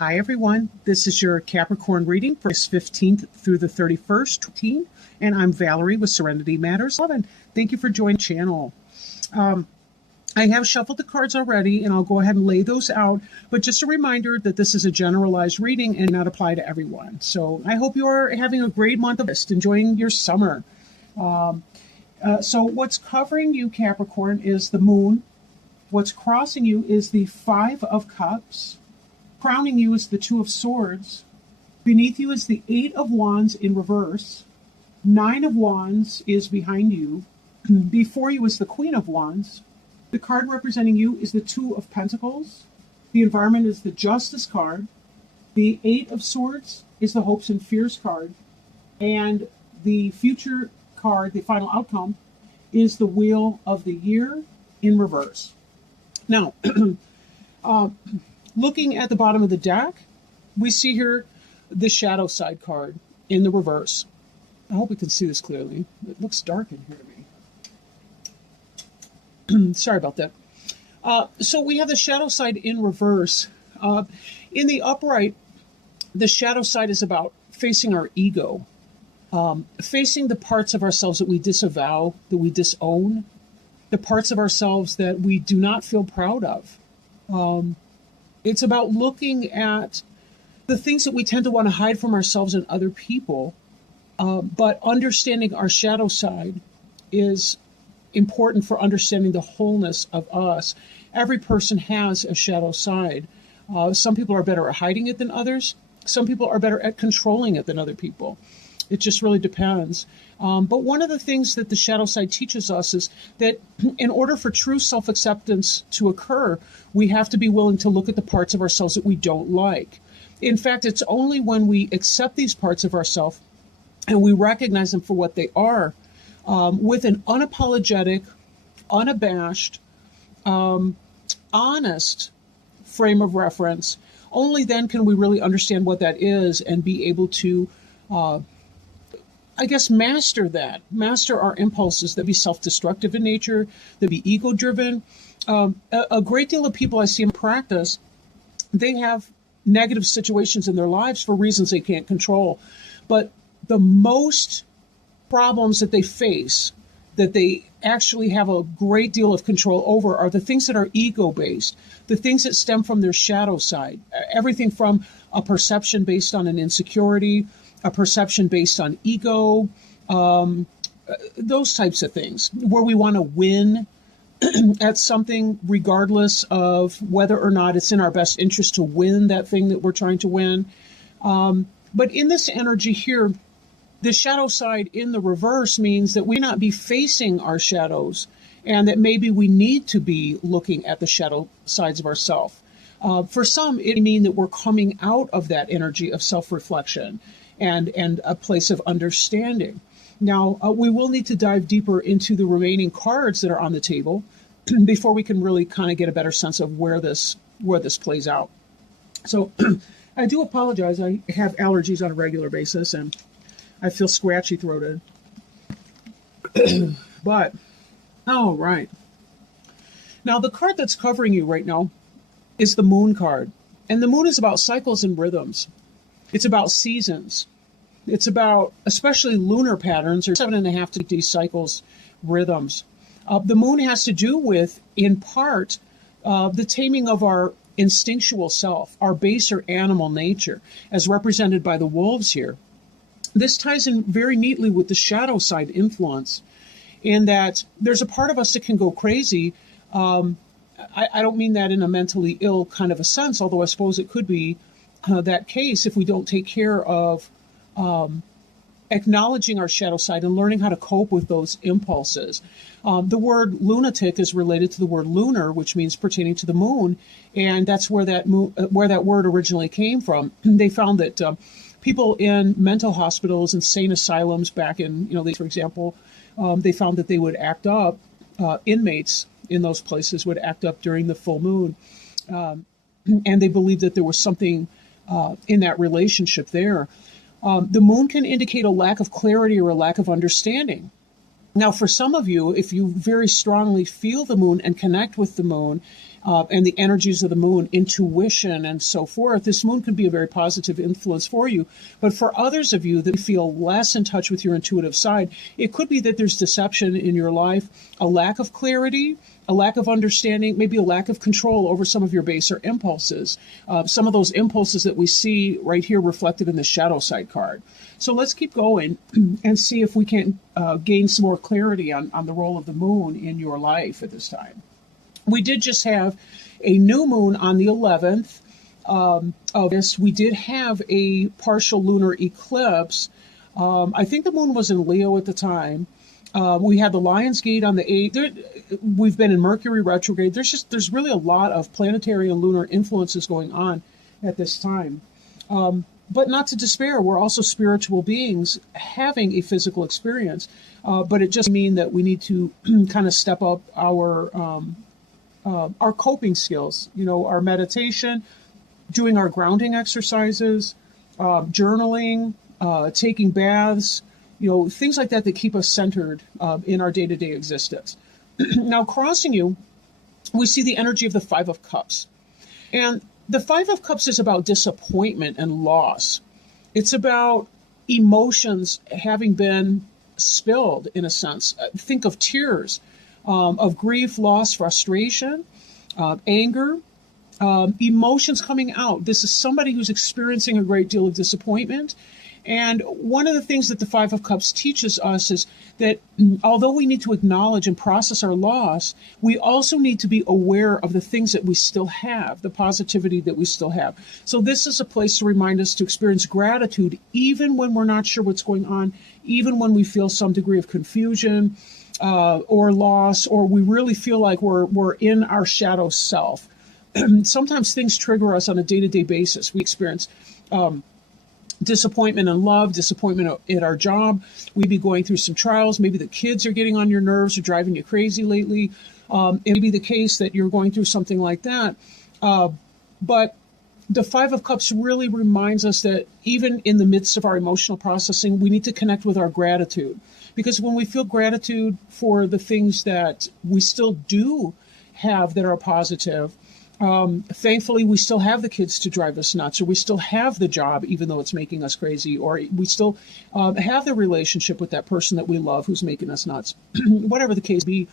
Hi everyone, this is your Capricorn reading for August 15th through the 31st, and I'm Valerie with Serenity Matters 11. Thank you for joining the channel. I have shuffled the cards already, and I'll go ahead and lay those out, but just a reminder that this is a generalized reading and not apply to everyone. So I hope you are having a great month of August, enjoying your summer. So what's covering you, Capricorn, is the moon. What's crossing you is the Five of Cups. Crowning you is the Two of Swords. Beneath you is the Eight of Wands in reverse. Nine of Wands is behind you. Before you is the Queen of Wands. The card representing you is the Two of Pentacles. The environment is the Justice card. The Eight of Swords is the Hopes and Fears card. And the future card, the final outcome, is the Wheel of the Year in reverse. Now, looking at the bottom of the deck, we see here the shadow side card in the reverse. I hope we can see this clearly. It looks dark in here to me. Sorry about that. So we have the shadow side in reverse. In the upright, the shadow side is about facing our ego, facing the parts of ourselves that we disavow, that we disown, the parts of ourselves that we do not feel proud of. It's about looking at the things that we tend to want to hide from ourselves and other people, but understanding our shadow side is important for understanding the wholeness of us. Every person has a shadow side. Some people are better at hiding it than others. Some people are better at controlling it than other people. It just really depends. But one of the things that the shadow side teaches us is that in order for true self-acceptance to occur, we have to be willing to look at the parts of ourselves that we don't like. In fact, it's only when we accept these parts of ourselves and we recognize them for what they are, with an unapologetic, unabashed, honest frame of reference, only then can we really understand what that is and be able to master that, master our impulses that be self-destructive in nature, that be ego-driven. A great deal of people I see in practice, they have negative situations in their lives for reasons they can't control. But the most problems that they face, that they actually have a great deal of control over, are the things that are ego-based, the things that stem from their shadow side. Everything from a perception based on an insecurity, a perception based on ego, those types of things, where we want to win at something regardless of whether or not it's in our best interest to win that thing that we're trying to win. But in this energy here, the shadow side in the reverse means that we not be facing our shadows, and that maybe we need to be looking at the shadow sides of ourselves. For some, it may mean that we're coming out of that energy of self-reflection and a place of understanding. Now, we will need to dive deeper into the remaining cards that are on the table before we can really kind of get a better sense of where this plays out. So I do apologize. I have allergies on a regular basis, and I feel scratchy-throated. But, all right. Now, the card that's covering you right now is the Moon card. And the Moon is about cycles and rhythms. It's about seasons. It's about especially lunar patterns, or 7.5 to 8 cycles, rhythms. The Moon has to do with, in part, the taming of our instinctual self, our baser animal nature, as represented by the wolves here. This ties in very neatly with the shadow side influence, in that there's a part of us that can go crazy. I don't mean that in a mentally ill kind of a sense, although I suppose it could be that case if we don't take care of acknowledging our shadow side and learning how to cope with those impulses. The word lunatic is related to the word lunar, which means pertaining to the moon, and that's where that word originally came from. They found that people in mental hospitals, insane asylums back in, for example, they found that they would act up, inmates in those places would act up during the full moon. And they believed that there was something in that relationship there. The moon can indicate a lack of clarity or a lack of understanding. Now, for some of you, if you very strongly feel the moon and connect with the moon, and the energies of the moon, intuition, and so forth. This moon can be a very positive influence for you. But for others of you that feel less in touch with your intuitive side, it could be that there's deception in your life, a lack of clarity, a lack of understanding, maybe a lack of control over some of your baser impulses. Some of those impulses that we see right here reflected in the shadow side card. So let's keep going and see if we can gain some more clarity on the role of the moon in your life at this time. We did just have a new moon on the 11th of this. We did have a partial lunar eclipse. I think the moon was in Leo at the time. We had the Lion's Gate on the 8th. We've been in Mercury retrograde. There's really a lot of planetary and lunar influences going on at this time. But not to despair, we're also spiritual beings having a physical experience. But it just means that we need to kind of step up our coping skills, our meditation, doing our grounding exercises, journaling, taking baths, things like that keep us centered in our day-to-day existence. Now, crossing you, we see the energy of the Five of Cups. And the Five of Cups is about disappointment and loss. It's about emotions having been spilled, in a sense. Think of tears, of grief, loss, frustration, anger, emotions coming out. This is somebody who's experiencing a great deal of disappointment. And one of the things that the Five of Cups teaches us is that although we need to acknowledge and process our loss, we also need to be aware of the things that we still have, the positivity that we still have. So this is a place to remind us to experience gratitude, even when we're not sure what's going on, even when we feel some degree of confusion or loss, or we really feel like we're in our shadow self. Sometimes things trigger us on a day-to-day basis. We experience disappointment in love, disappointment at our job. We'd be going through some trials. Maybe the kids are getting on your nerves or driving you crazy lately. It may be the case that you're going through something like that. But the Five of Cups really reminds us that even in the midst of our emotional processing, we need to connect with our gratitude. Because when we feel gratitude for the things that we still do have that are positive, thankfully, we still have the kids to drive us nuts, or we still have the job, even though it's making us crazy, or we still have the relationship with that person that we love who's making us nuts. Whatever the case be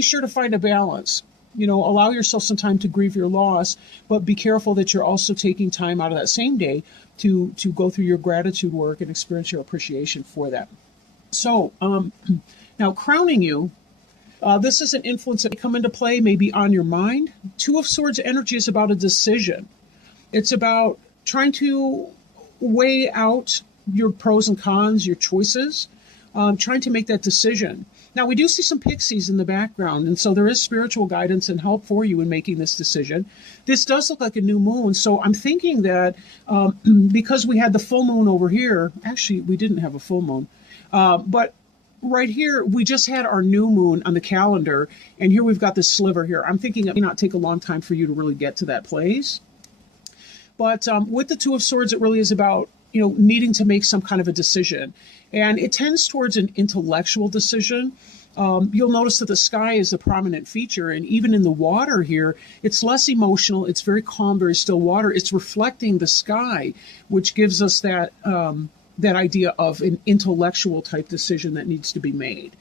sure to find a balance. Allow yourself some time to grieve your loss, but be careful that you're also taking time out of that same day to go through your gratitude work and experience your appreciation for that. So now crowning you, this is an influence that may come into play, maybe on your mind. Two of Swords energy is about a decision. It's about trying to weigh out your pros and cons, your choices, trying to make that decision. Now, we do see some pixies in the background, and so there is spiritual guidance and help for you in making this decision. This does look like a new moon, so I'm thinking that because we had the full moon over here, actually, we didn't have a full moon, but right here, we just had our new moon on the calendar, and here we've got this sliver here. I'm thinking it may not take a long time for you to really get to that place. But with the Two of Swords, it really is about, needing to make some kind of a decision. And it tends towards an intellectual decision. You'll notice that the sky is a prominent feature, and even in the water here, it's less emotional. It's very calm, very still water. It's reflecting the sky, which gives us that idea of an intellectual type decision that needs to be made.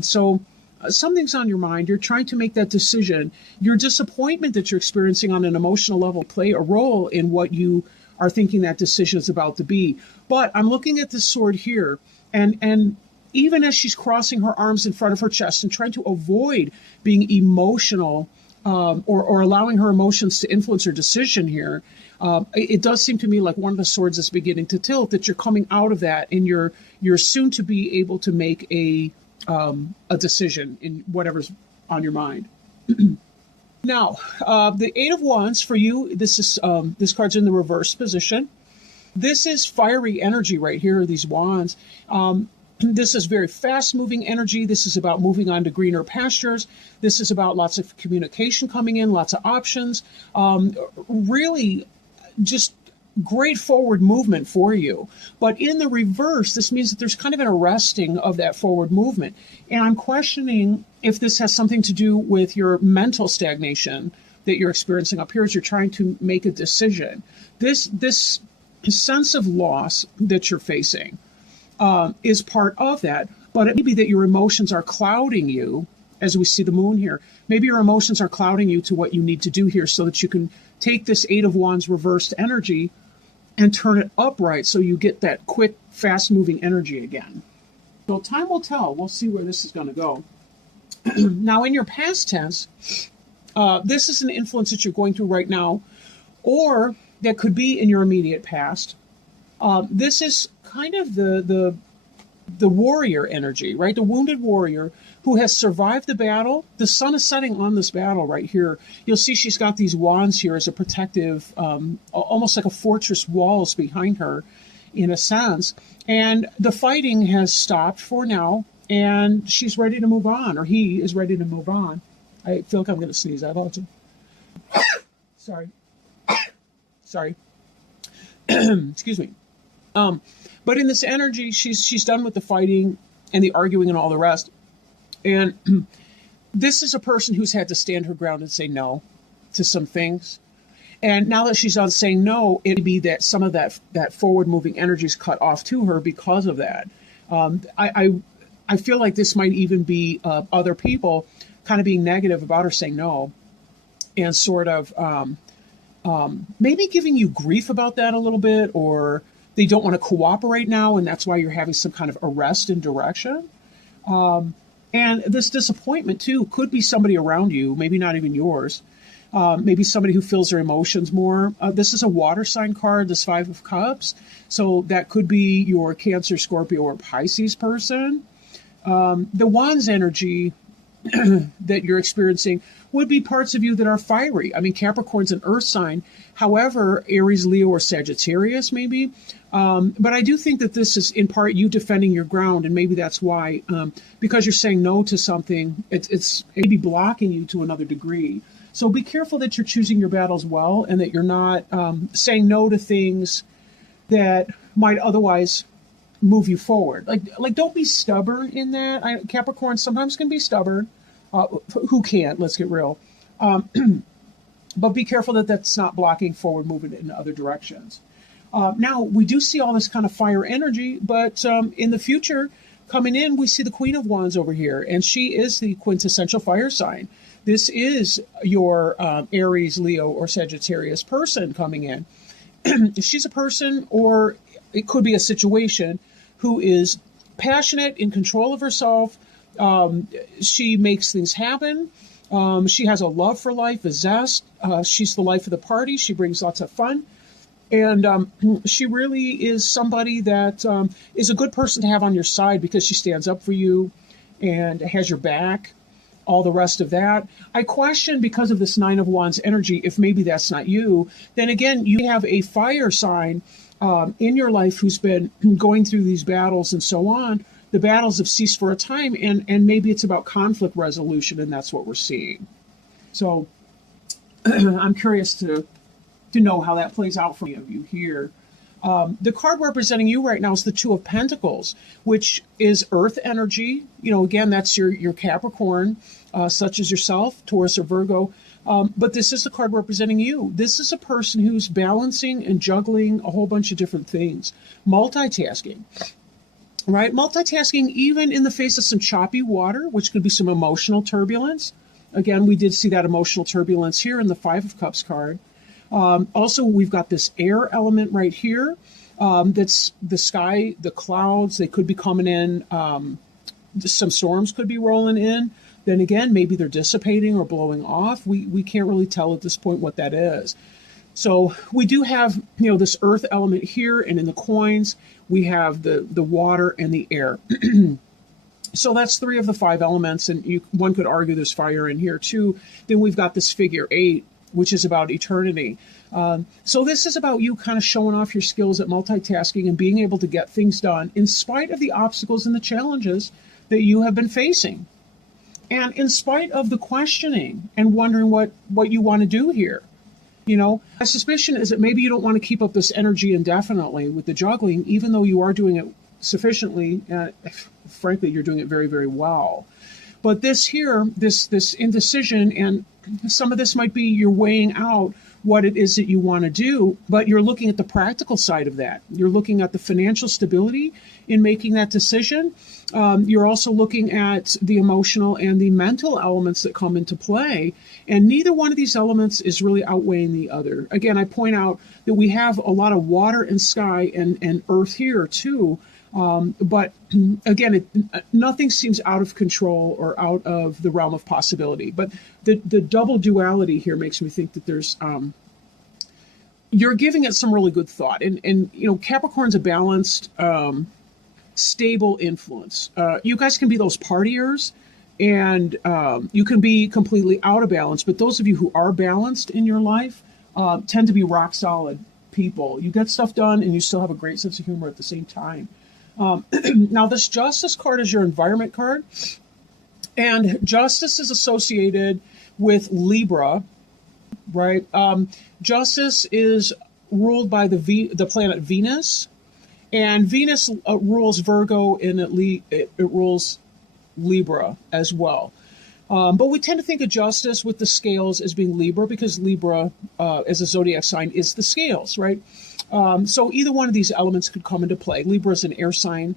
So something's on your mind. You're trying to make that decision. Your disappointment that you're experiencing on an emotional level play a role in what you are thinking that decision is about to be. But I'm looking at this sword here, and even as she's crossing her arms in front of her chest and trying to avoid being emotional or allowing her emotions to influence her decision here, it does seem to me like one of the swords is beginning to tilt, that you're coming out of that and you're soon to be able to make a decision in whatever's on your mind. Now, the Eight of Wands for you, this card's in the reverse position. This is fiery energy right here, these wands. This is very fast-moving energy. This is about moving on to greener pastures. This is about lots of communication coming in, lots of options. Really just great forward movement for you. But in the reverse, this means that there's kind of an arresting of that forward movement. And I'm questioning if this has something to do with your mental stagnation that you're experiencing up here as you're trying to make a decision. This sense of loss that you're facing is part of that. But it may be that your emotions are clouding you, as we see the moon here. Maybe your emotions are clouding you to what you need to do here so that you can take this Eight of Wands reversed energy and turn it upright so you get that quick, fast-moving energy again. So time will tell. We'll see where this is going to go. Now, in your past tense, this is an influence that you're going through right now, or that could be in your immediate past. This is kind of the warrior energy, right? The wounded warrior who has survived the battle. The sun is setting on this battle right here. You'll see she's got these wands here as a protective, almost like a fortress walls behind her, in a sense. And the fighting has stopped for now, and she's ready to move on, or he is ready to move on. I feel like I'm going to sneeze. I apologize. Sorry. Sorry. Excuse me. But in this energy, she's done with the fighting and the arguing and all the rest. And this is a person who's had to stand her ground and say no to some things. And now that she's on saying no, it may be that some of that forward-moving energy is cut off to her because of that. I feel like this might even be other people kind of being negative about her saying no, and sort of maybe giving you grief about that a little bit, or they don't want to cooperate now, and that's why you're having some kind of arrest in direction. And this disappointment, too, could be somebody around you, maybe not even yours, maybe somebody who feels their emotions more. This is a water sign card, this Five of Cups, so that could be your Cancer, Scorpio, or Pisces person. The Wands energy that you're experiencing would be parts of you that are fiery. I mean, Capricorn's an earth sign. However, Aries, Leo, or Sagittarius maybe. But I do think that this is in part you defending your ground, and maybe that's why, because you're saying no to something, it's maybe blocking you to another degree. So be careful that you're choosing your battles well, and that you're not saying no to things that might otherwise move you forward. Like don't be stubborn in that. Capricorn sometimes can be stubborn. Who can't? Let's get real. But be careful that that's not blocking forward movement in other directions. Now, we do see all this kind of fire energy, but in the future, coming in, we see the Queen of Wands over here, and she is the quintessential fire sign. This is your Aries, Leo, or Sagittarius person coming in. She's a person, or it could be a situation, who is passionate, in control of herself. She makes things happen. She has a love for life, a zest. She's the life of the party. She brings lots of fun. And she really is somebody that is a good person to have on your side because she stands up for you and has your back, all the rest of that. I question, because of this Nine of Wands energy, if maybe that's not you. Then again, you have a fire sign in your life who's been going through these battles and so on. The battles have ceased for a time, and maybe it's about conflict resolution, and that's what we're seeing. So I'm curious to know how that plays out for you here. The card representing you right now is the Two of Pentacles, which is earth energy. You know, again, that's your Capricorn, such as yourself, Taurus or Virgo. But this is the card representing you. This is a person who's balancing and juggling a whole bunch of different things. Multitasking, right? Multitasking even in the face of some choppy water, which could be some emotional turbulence. Again, we did see that emotional turbulence here in the Five of Cups card. Also, we've got this air element right here. That's the sky, the clouds, they could be coming in. Some storms could be rolling in. Then again, maybe they're dissipating or blowing off. We can't really tell at this point what that is. So we do have, this earth element here, and in the coins, we have the water and the air. So that's 3 of the 5 elements, and one could argue there's fire in here too. Then we've got this figure 8, which is about eternity. So this is about you kind of showing off your skills at multitasking and being able to get things done in spite of the obstacles and the challenges that you have been facing. And in spite of the questioning and wondering what you want to do here. My suspicion is that maybe you don't want to keep up this energy indefinitely with the juggling, even though you are doing it sufficiently. Frankly, you're doing it very, very well. But this here, this indecision, and some of this might be you're weighing out what it is that you want to do, but you're looking at the practical side of that. You're looking at the financial stability in making that decision. You're also looking at the emotional and the mental elements that come into play. And neither one of these elements is really outweighing the other. Again, I point out that we have a lot of water and sky and earth here too. But again, nothing seems out of control or out of the realm of possibility. But the double duality here makes me think that there's you're giving it some really good thought. And Capricorn's a balanced, stable influence. You guys can be those partiers, and you can be completely out of balance. But those of you who are balanced in your life tend to be rock solid people. You get stuff done, and you still have a great sense of humor at the same time. Now, this Justice card is your environment card, and Justice is associated with Libra, right? Justice is ruled by the planet Venus, and Venus rules Virgo, and it rules Libra as well. But we tend to think of Justice with the scales as being Libra, because Libra, as a zodiac sign, is the scales, right? So either one of these elements could come into play. Libra is an air sign.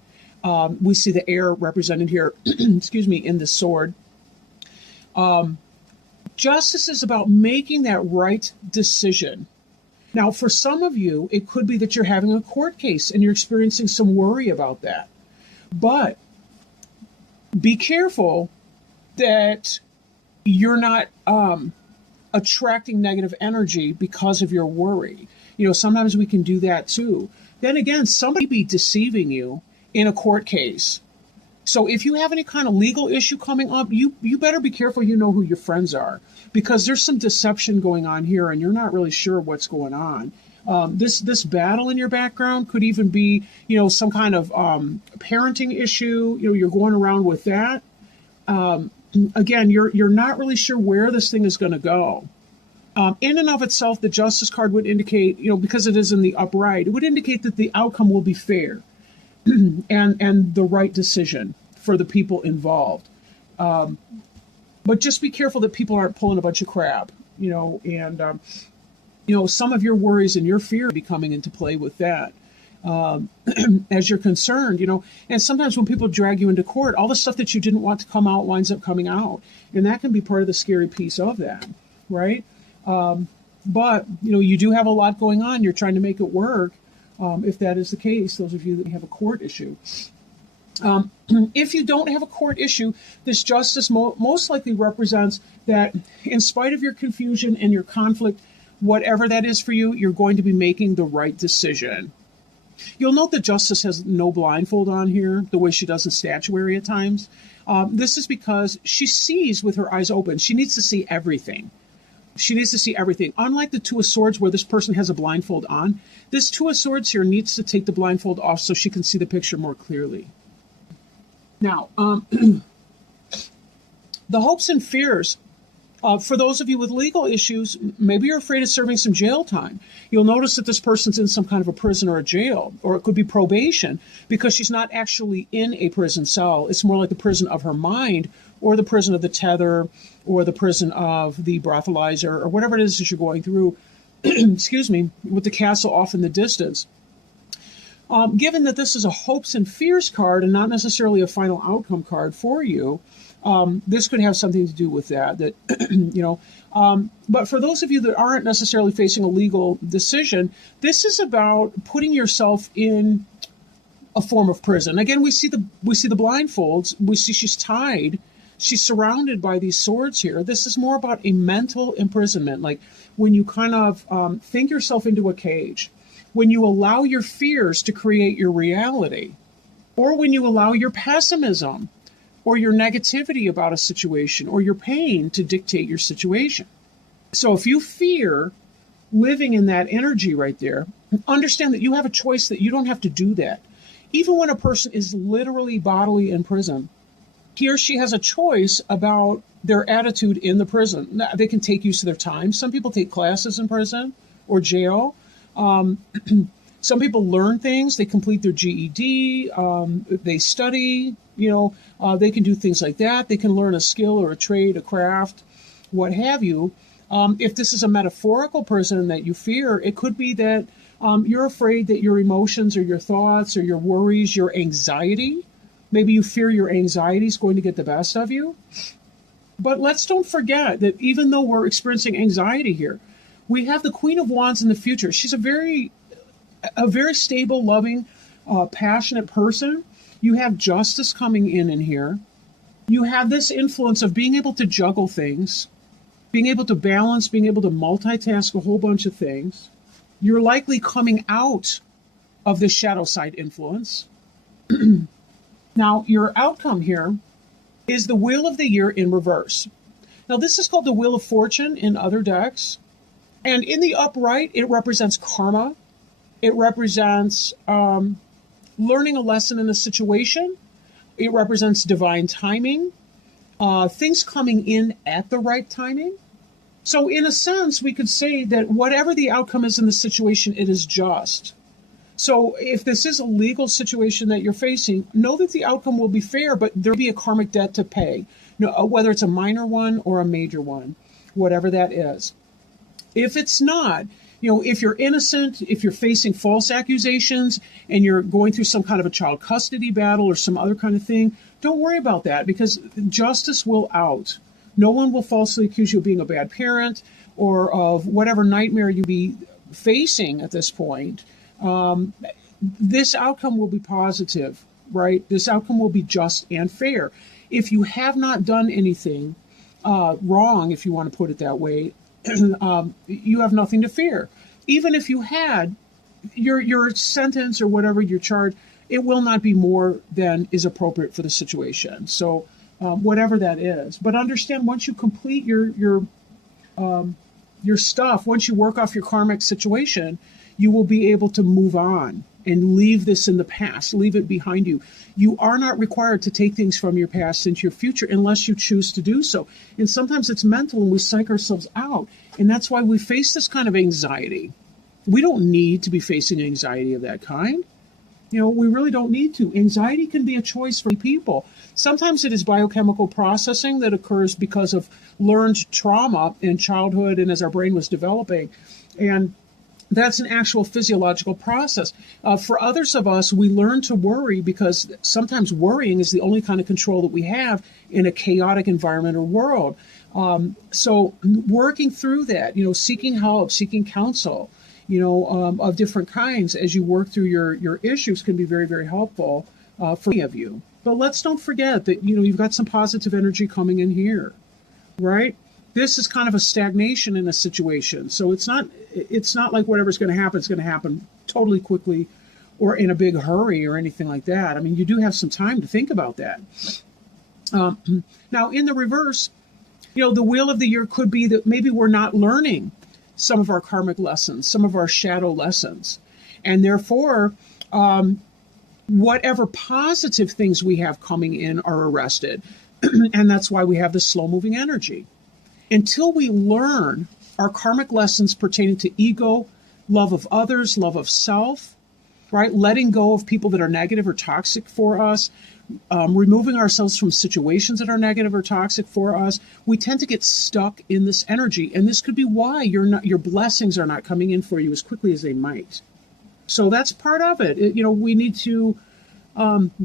We see the air represented here, excuse me, in the sword. Justice is about making that right decision. Now, for some of you, it could be that you're having a court case and you're experiencing some worry about that. But be careful that you're not attracting negative energy because of your worry. Sometimes we can do that too. Then again, somebody be deceiving you in a court case. So if you have any kind of legal issue coming up, you better be careful you know who your friends are, because there's some deception going on here and you're not really sure what's going on. This battle in your background could even be, some kind of parenting issue. You're going around with that. Again, you're not really sure where this thing is going to go. In and of itself, the Justice card would indicate, because it is in the upright, it would indicate that the outcome will be fair and the right decision for the people involved. But just be careful that people aren't pulling a bunch of crap, and some of your worries and your fear be coming into play with that. As you're concerned, and sometimes when people drag you into court, all the stuff that you didn't want to come out winds up coming out. And that can be part of the scary piece of that, right? But, you do have a lot going on. You're trying to make it work. If that is the case, those of you that have a court issue. If you don't have a court issue, this Justice most likely represents that in spite of your confusion and your conflict, whatever that is for you, you're going to be making the right decision. You'll note that Justice has no blindfold on here, the way she does in statuary at times. This is because she sees with her eyes open. She needs to see everything. She needs to see everything. Unlike the Two of Swords, where this person has a blindfold on, this Two of Swords here needs to take the blindfold off so she can see the picture more clearly. Now, the hopes and fears, for those of you with legal issues, maybe you're afraid of serving some jail time. You'll notice that this person's in some kind of a prison or a jail, or it could be probation, because she's not actually in a prison cell. It's more like the prison of her mind, or the prison of the tether, or the prison of the breathalyzer, or whatever it is that you're going through, excuse me, with the castle off in the distance. Given that this is a hopes and fears card and not necessarily a final outcome card for you, this could have something to do with that, but for those of you that aren't necessarily facing a legal decision, this is about putting yourself in a form of prison. Again, we see the blindfolds. We see she's tied. She's surrounded by these swords here. This is more about a mental imprisonment, like when you kind of think yourself into a cage, when you allow your fears to create your reality, or when you allow your pessimism or your negativity about a situation or your pain to dictate your situation. So if you fear living in that energy right there, understand that you have a choice, that you don't have to do that. Even when a person is literally bodily in prison, he or she has a choice about their attitude in the prison. Now, they can take use of their time. Some people take classes in prison or jail. Some people learn things. They complete their GED. They study. They can do things like that. They can learn a skill or a trade, a craft, what have you. If this is a metaphorical prison that you fear, it could be that you're afraid that your emotions or your thoughts or your worries, your anxiety, maybe you fear your anxiety is going to get the best of you. But let's don't forget that even though we're experiencing anxiety here, we have the Queen of Wands in the future. She's a very stable, loving, passionate person. You have justice coming in here. You have this influence of being able to juggle things, being able to balance, being able to multitask a whole bunch of things. You're likely coming out of this shadow side influence. Now, your outcome here is the Wheel of the Year in reverse. Now, this is called the Wheel of Fortune in other decks. And in the upright, it represents karma. It represents learning a lesson in a situation. It represents divine timing, things coming in at the right timing. So in a sense, we could say that whatever the outcome is in the situation, it is just. So if this is a legal situation that you're facing, know that the outcome will be fair, but there'll be a karmic debt to pay, whether it's a minor one or a major one, whatever that is. If it's not, if you're innocent, if you're facing false accusations and you're going through some kind of a child custody battle or some other kind of thing, don't worry about that because justice will out. No one will falsely accuse you of being a bad parent or of whatever nightmare you be facing at this point. This outcome will be positive, right? This outcome will be just and fair. If you have not done anything wrong, if you want to put it that way, you have nothing to fear. Even if you had your sentence or whatever your charge, it will not be more than is appropriate for the situation. So whatever that is, but understand once you complete your stuff, once you work off your karmic situation, you will be able to move on and leave this in the past, leave it behind you. You are not required to take things from your past into your future unless you choose to do so. And sometimes it's mental and we psych ourselves out. And that's why we face this kind of anxiety. We don't need to be facing anxiety of that kind. We really don't need to. Anxiety can be a choice for people. Sometimes it is biochemical processing that occurs because of learned trauma in childhood and as our brain was developing. And that's an actual physiological process. For others of us, we learn to worry because sometimes worrying is the only kind of control that we have in a chaotic environment or world. So working through that, seeking help, seeking counsel, of different kinds as you work through your issues can be very, very helpful for many of you. But let's don't forget that, you've got some positive energy coming in here, right? This is kind of a stagnation in a situation. So it's not like whatever's going to happen is going to happen totally quickly or in a big hurry or anything like that. I mean, you do have some time to think about that. Now, in the reverse, the Wheel of the Year could be that maybe we're not learning some of our karmic lessons, some of our shadow lessons. And therefore, whatever positive things we have coming in are arrested. And that's why we have this slow-moving energy. Until we learn our karmic lessons pertaining to ego, love of others, love of self, right? Letting go of people that are negative or toxic for us, removing ourselves from situations that are negative or toxic for us, we tend to get stuck in this energy. And this could be why your blessings are not coming in for you as quickly as they might. So that's part of it. We need to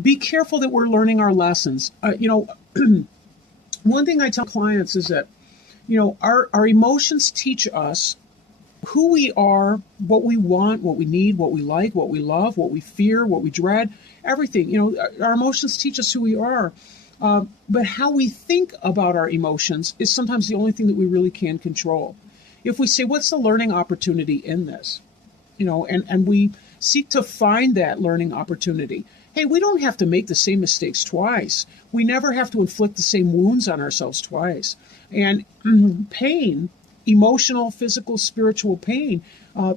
be careful that we're learning our lessons. One thing I tell clients is that, our emotions teach us who we are, what we want, what we need, what we like, what we love, what we fear, what we dread, everything. Our emotions teach us who we are. But how we think about our emotions is sometimes the only thing that we really can control. If we say, what's the learning opportunity in this? And we seek to find that learning opportunity. Hey, we don't have to make the same mistakes twice. We never have to inflict the same wounds on ourselves twice. And pain, emotional, physical, spiritual pain,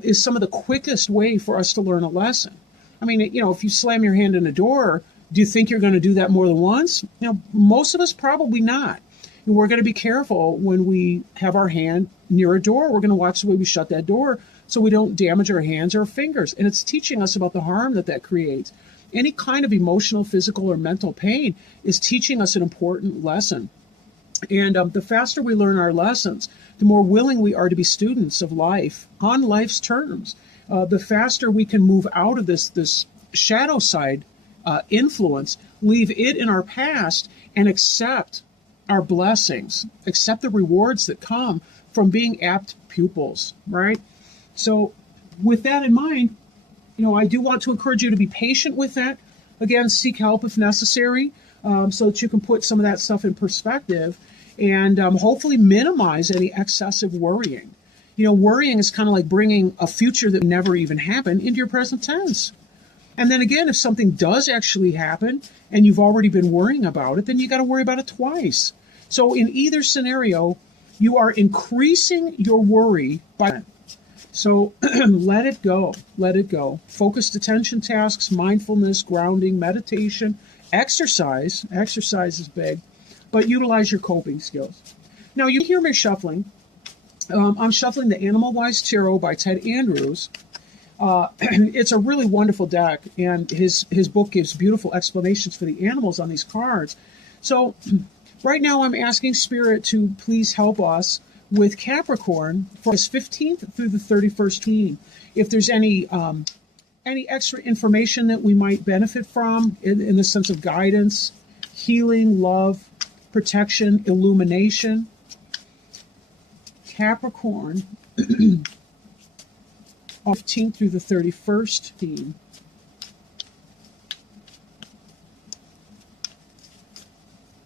is some of the quickest way for us to learn a lesson. I mean, if you slam your hand in a door, do you think you're going to do that more than once? Most of us probably not. And we're going to be careful when we have our hand near a door. We're going to watch the way we shut that door so we don't damage our hands or fingers. And it's teaching us about the harm that creates. Any kind of emotional, physical, or mental pain is teaching us an important lesson. And the faster we learn our lessons, the more willing we are to be students of life on life's terms. The faster we can move out of this shadow side influence, leave it in our past, and accept our blessings, accept the rewards that come from being apt pupils, right? So with that in mind, I do want to encourage you to be patient with that. Again, seek help if necessary, so that you can put some of that stuff in perspective and hopefully minimize any excessive worrying. Worrying is kind of like bringing a future that never even happened into your present tense. And then again, if something does actually happen and you've already been worrying about it, then you got to worry about it twice. So in either scenario, you are increasing your worry by. So let it go. Let it go. Focused attention tasks, mindfulness, grounding, meditation, exercise. Exercise is big, but utilize your coping skills. Now you hear me shuffling. I'm shuffling the Animal Wise Tarot by Ted Andrews. It's a really wonderful deck, and his book gives beautiful explanations for the animals on these cards. So right now I'm asking Spirit to please help us with Capricorn for this 15th through the 31st. If there's any extra information that we might benefit from in the sense of guidance, healing, love, protection, illumination. Capricorn, 15th through the 31st.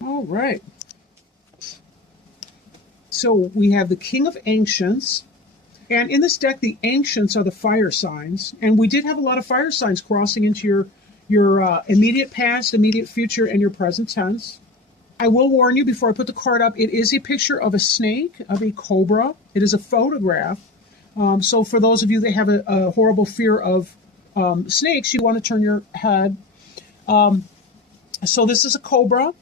All right. So we have the King of Ancients. And in this deck, the Ancients are the fire signs. And we did have a lot of fire signs crossing into your immediate past, immediate future, and your present tense. I will warn you before I put the card up, it is a picture of a snake, of a cobra. It is a photograph. So for those of you that have a horrible fear of snakes, you want to turn your head. So this is a cobra,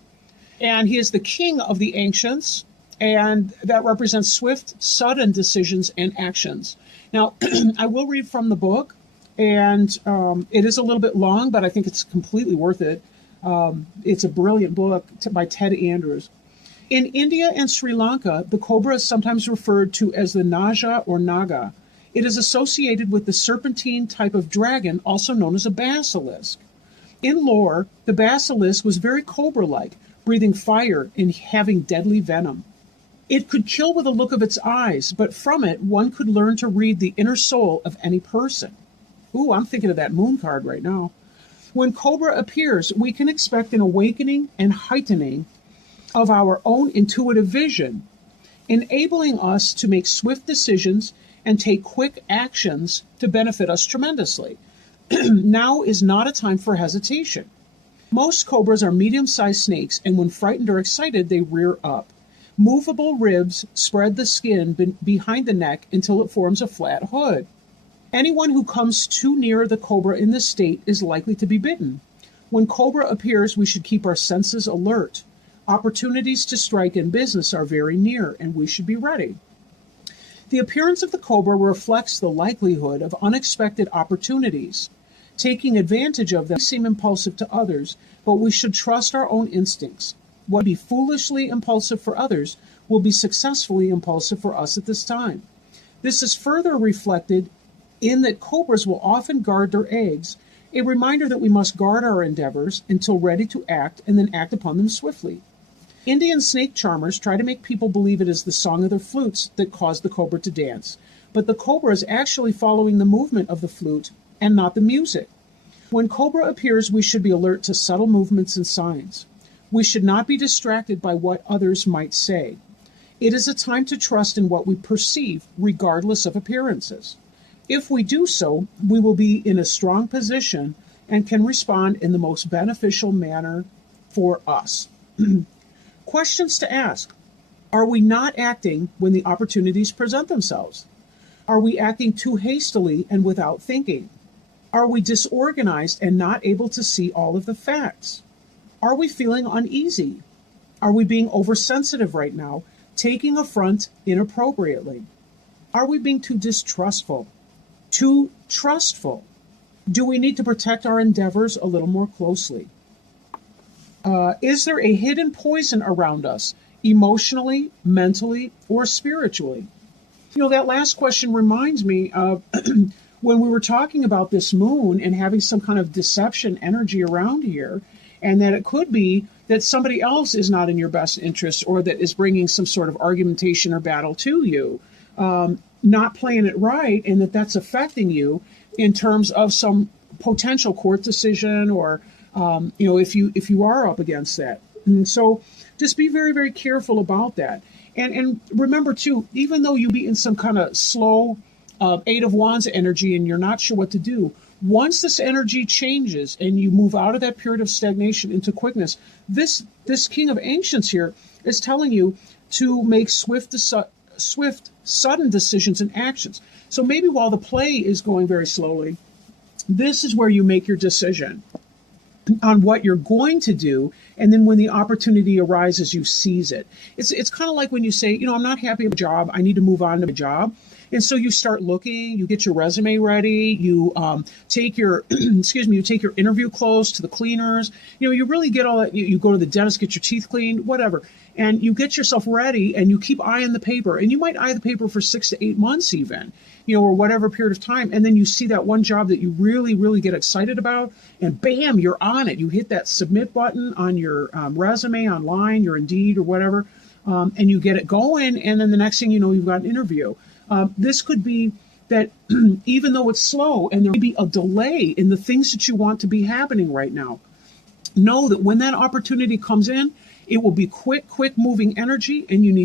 and he is the king of the ancients, and that represents swift, sudden decisions and actions. Now, I will read from the book, and it is a little bit long, but I think it's completely worth it. It's a brilliant book by Ted Andrews. In India and Sri Lanka, the cobra is sometimes referred to as the Naga or Naga. It is associated with the serpentine type of dragon, also known as a basilisk. In lore, the basilisk was very cobra-like, breathing fire and having deadly venom. It could kill with a look of its eyes, but from it, one could learn to read the inner soul of any person. Ooh, I'm thinking of that moon card right now. When cobra appears, we can expect an awakening and heightening of our own intuitive vision, enabling us to make swift decisions and take quick actions to benefit us tremendously. Now is not a time for hesitation. Most cobras are medium-sized snakes, and when frightened or excited, they rear up. Movable ribs spread the skin behind the neck until it forms a flat hood. Anyone who comes too near the cobra in this state is likely to be bitten. When cobra appears, we should keep our senses alert. Opportunities to strike in business are very near, and we should be ready. The appearance of the cobra reflects the likelihood of unexpected opportunities. Taking advantage of them may seem impulsive to others, but we should trust our own instincts. What would be foolishly impulsive for others will be successfully impulsive for us at this time. This is further reflected in that cobras will often guard their eggs, a reminder that we must guard our endeavors until ready to act and then act upon them swiftly. Indian snake charmers try to make people believe it is the song of their flutes that caused the cobra to dance, but the cobra is actually following the movement of the flute and not the music. When cobra appears, we should be alert to subtle movements and signs. We should not be distracted by what others might say. It is a time to trust in what we perceive, regardless of appearances. If we do so, we will be in a strong position and can respond in the most beneficial manner for us. Questions to ask. Are we not acting when the opportunities present themselves? Are we acting too hastily and without thinking? Are we disorganized and not able to see all of the facts? Are we feeling uneasy? Are we being oversensitive right now, taking affront inappropriately? Are we being too distrustful, too trustful? Do we need to protect our endeavors a little more closely? Is there a hidden poison around us, emotionally, mentally, or spiritually? That last question reminds me of when we were talking about this moon and having some kind of deception energy around here, and that it could be that somebody else is not in your best interest or that is bringing some sort of argumentation or battle to you, not playing it right, and that's affecting you in terms of some potential court decision or if you are up against that. And so just be very, very careful about that. And remember, too, even though you be in some kind of slow Eight of Wands energy and you're not sure what to do, once this energy changes and you move out of that period of stagnation into quickness, this King of Ancients here is telling you to make swift, sudden decisions and actions. So maybe while the play is going very slowly, this is where you make your decision on what you're going to do, and then when the opportunity arises, you seize it. It's kind of like when you say, I'm not happy with a job, I need to move on to a job. And so you start looking, you get your resume ready, you take your, you take your interview clothes to the cleaners, you really get all that, you go to the dentist, get your teeth cleaned, whatever. And you get yourself ready and you keep eyeing the paper, and you might eye the paper for 6 to 8 months even, or whatever period of time. And then you see that one job that you really, really get excited about, and bam, you're on it. You hit that submit button on your resume online, your Indeed or whatever, and you get it going. And then the next thing you know, you've got an interview. This could be that even though it's slow and there may be a delay in the things that you want to be happening right now, know that when that opportunity comes in, it will be quick moving energy, and you need